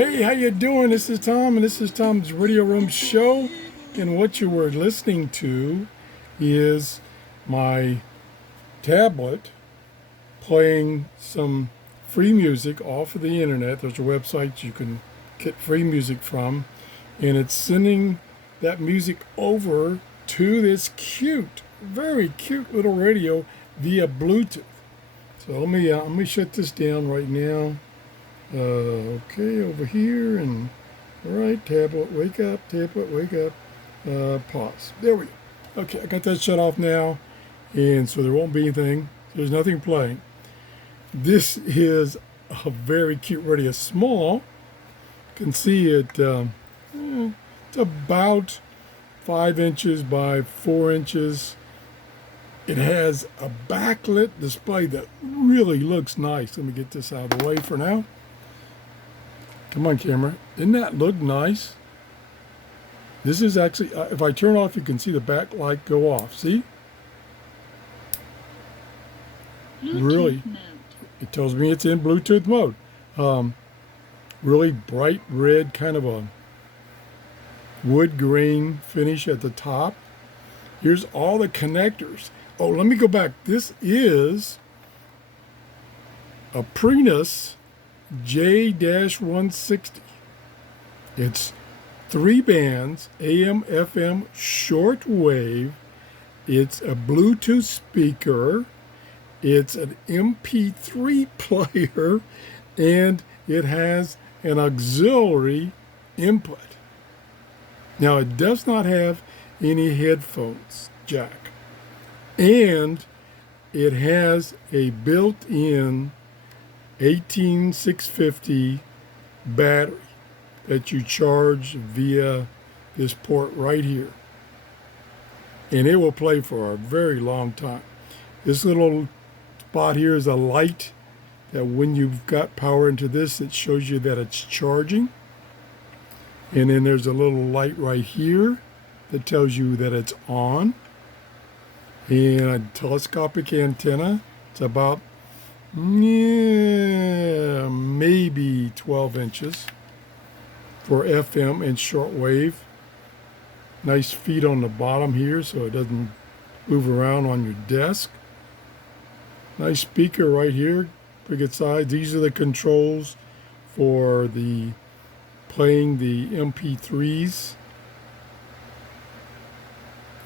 Hey, how you doing? This is Tom, and this is Tom's Radio Room Show. And what you were listening to is my tablet playing some free music off of the internet. There's a website you can get free music from, and it's sending that music over to this cute, very cute little radio via Bluetooth. So let me shut this down right now. Okay, over here, and all right, tablet, wake up, pause. There we go. Okay, I got that shut off now, and so there won't be anything. There's nothing playing. This is a very cute radio. Small. You can see it. It's about 5 inches by 4 inches. It has a backlit display that really looks nice. Let me get this out of the way for now. Come on, camera. Didn't that look nice? This is actually, if I turn off, you can see the backlight go off. See? Bluetooth really, mode. It tells me it's in Bluetooth mode. Really bright red, kind of a wood grain finish at the top. Here's all the connectors. Oh, let me go back. This is a PRUNUS J-160. It's 3 bands, AM, FM, shortwave. It's a Bluetooth speaker. It's an MP3 player, and it has an auxiliary input. Now, it does not have any headphones jack, and it has a built-in 18650 battery that you charge via this port right here, and it will play for a very long time. This little spot here is a light that when you've got power into this, it shows you that it's charging. And then there's a little light right here that tells you that it's on. And a telescopic antenna. It's about maybe 12 inches for FM and shortwave. Nice feet on the bottom here so it doesn't move around on your desk. Nice speaker right here, pretty good size. These are the controls for the playing the MP3s,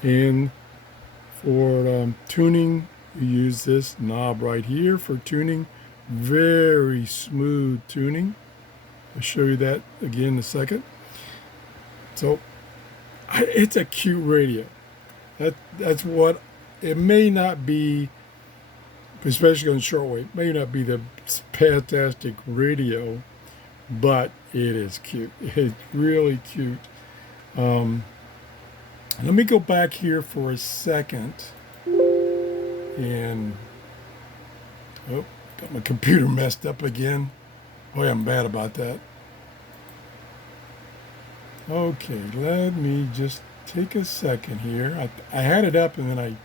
and for tuning you use this knob right here for tuning. Very smooth tuning. I'll show you that again in a second. So it's a cute radio. That's what it may not be, especially on shortwave. May not be the fantastic radio, but it is cute. It's really cute. Let me go back here for a second. And, oh, got my computer messed up again. Boy, I'm bad about that. Okay, let me just take a second here. I had it up and then I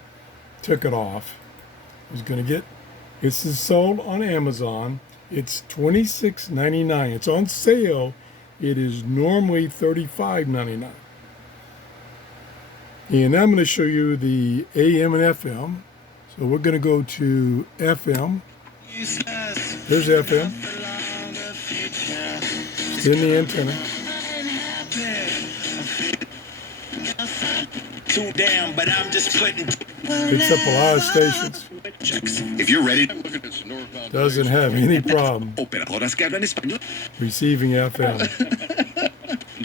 took it off. I was going to get, this is sold on Amazon. It's $26.99. It's on sale. It is normally $35.99. And I'm going to show you the AM and FM. So we're going to go to FM. There's FM. It's in the antenna. Too damn, but I'm just putting. Picks up a lot of stations. If you're ready, Doesn't have any problem operadoras que hablan español. receiving FM.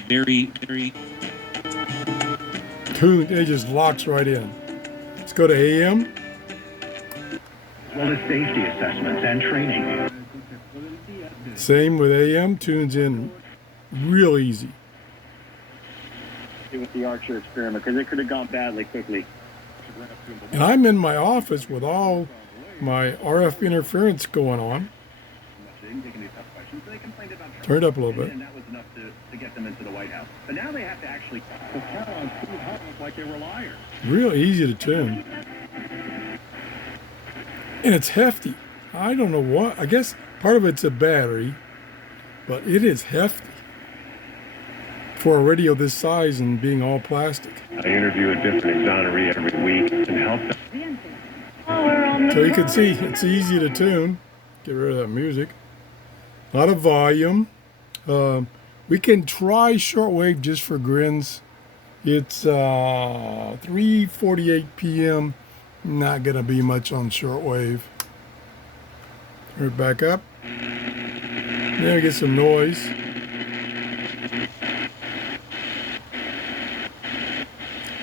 Very. Tune, it just locks right in. Let's go to AM. As well as safety assessments and training. Same with AM. Tunes in real easy. With the Archer experiment, because it could have gone badly quickly. And I'm in my office with all my RF interference going on. Turn it up a little bit. And that was enough to get them into the White House. But now they have to actually count on two huddles like they were liars. Real easy to tune. And it's hefty. I don't know what. I guess part of it's a battery, but it is hefty. for a radio this size and being all plastic. I interview a different exoneree every week and help them. So you can see it's easy to tune. Get rid of that music. A lot of volume. We can try shortwave just for grins. It's 3:48 p.m. Not gonna be much on shortwave. Turn it back up. Now we get some noise.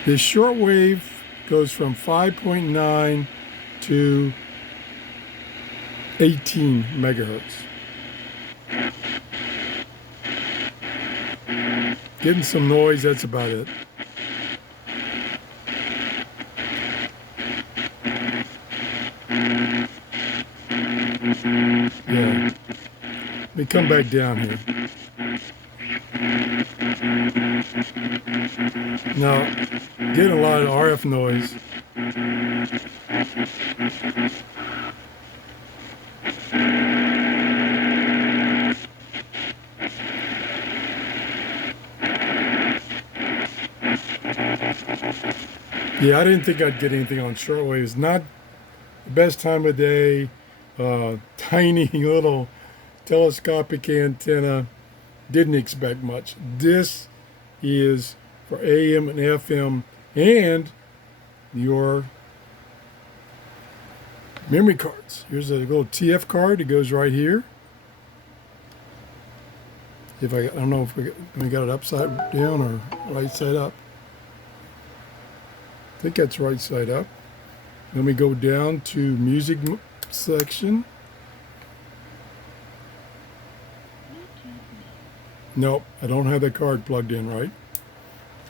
This shortwave goes from 5.9 to 18 megahertz. Getting some noise, that's about it. Yeah. Let me come back down here. Now, getting a lot of RF noise. Yeah, I didn't think I'd get anything on shortwave. It's not the best time of day. Tiny little telescopic antenna. Didn't expect much. This is for AM and FM and your memory cards. Here's a little TF card. It goes right here. If I don't know if we got it upside down or right side up. I think that's right side up. Let me go down to music section. Nope, I don't have the card plugged in right.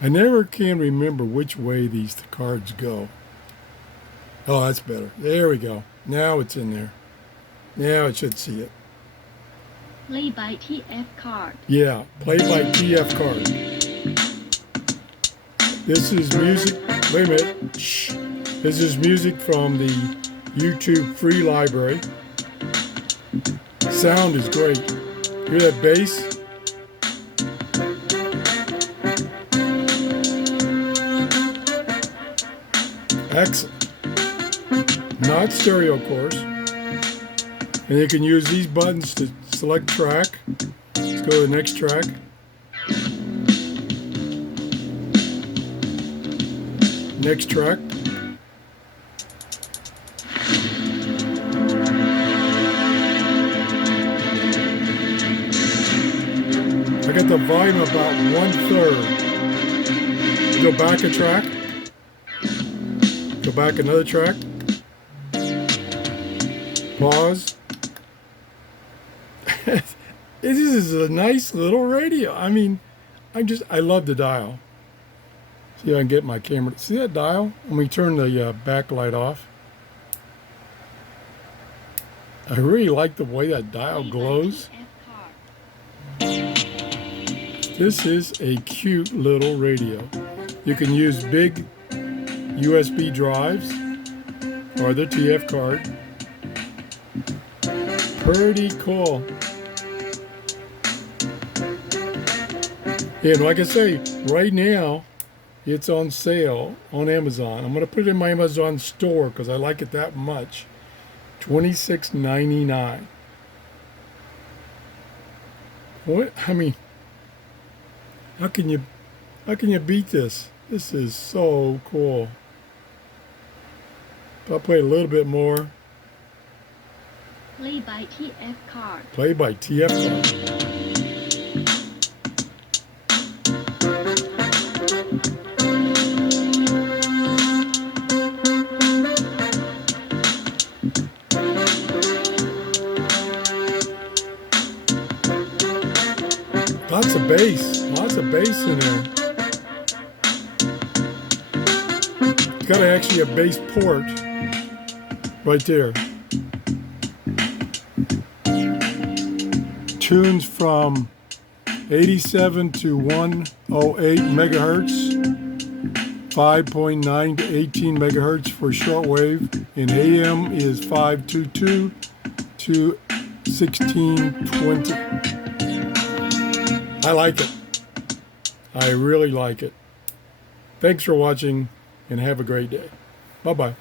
I never can remember which way these cards go. Oh, that's better. There we go. Now it's in there. Now it should see it. Play by TF card. Yeah, play by TF card. This is music. Wait a minute. Shh. This is music from the YouTube free library. Sound is great. Hear that bass? Excellent. Not stereo, of course. And you can use these buttons to select track. Let's go to the next track. Next track. I got the volume about 1/3. Go back a track. Go back another track. Pause. This is a nice little radio. I mean, I love the dial. See if I can get my camera. See that dial? Let me turn the backlight off. I really like the way that dial glows. This is a cute little radio. You can use big USB drives or the TF card. Pretty cool. And like I say, right now it's on sale on Amazon. I'm going to put it in my Amazon store because I like it that much. $26.99. What? I mean, how can you beat this? This is so cool. I'll play a little bit more. Play by TF card. Play by TF card. Lots of bass in there. It's got actually a bass port right there. Tunes from 87 to 108 megahertz, 5.9 to 18 megahertz for shortwave, and AM is 522 to 1620. I like it. I really like it. Thanks for watching and have a great day. Bye-bye.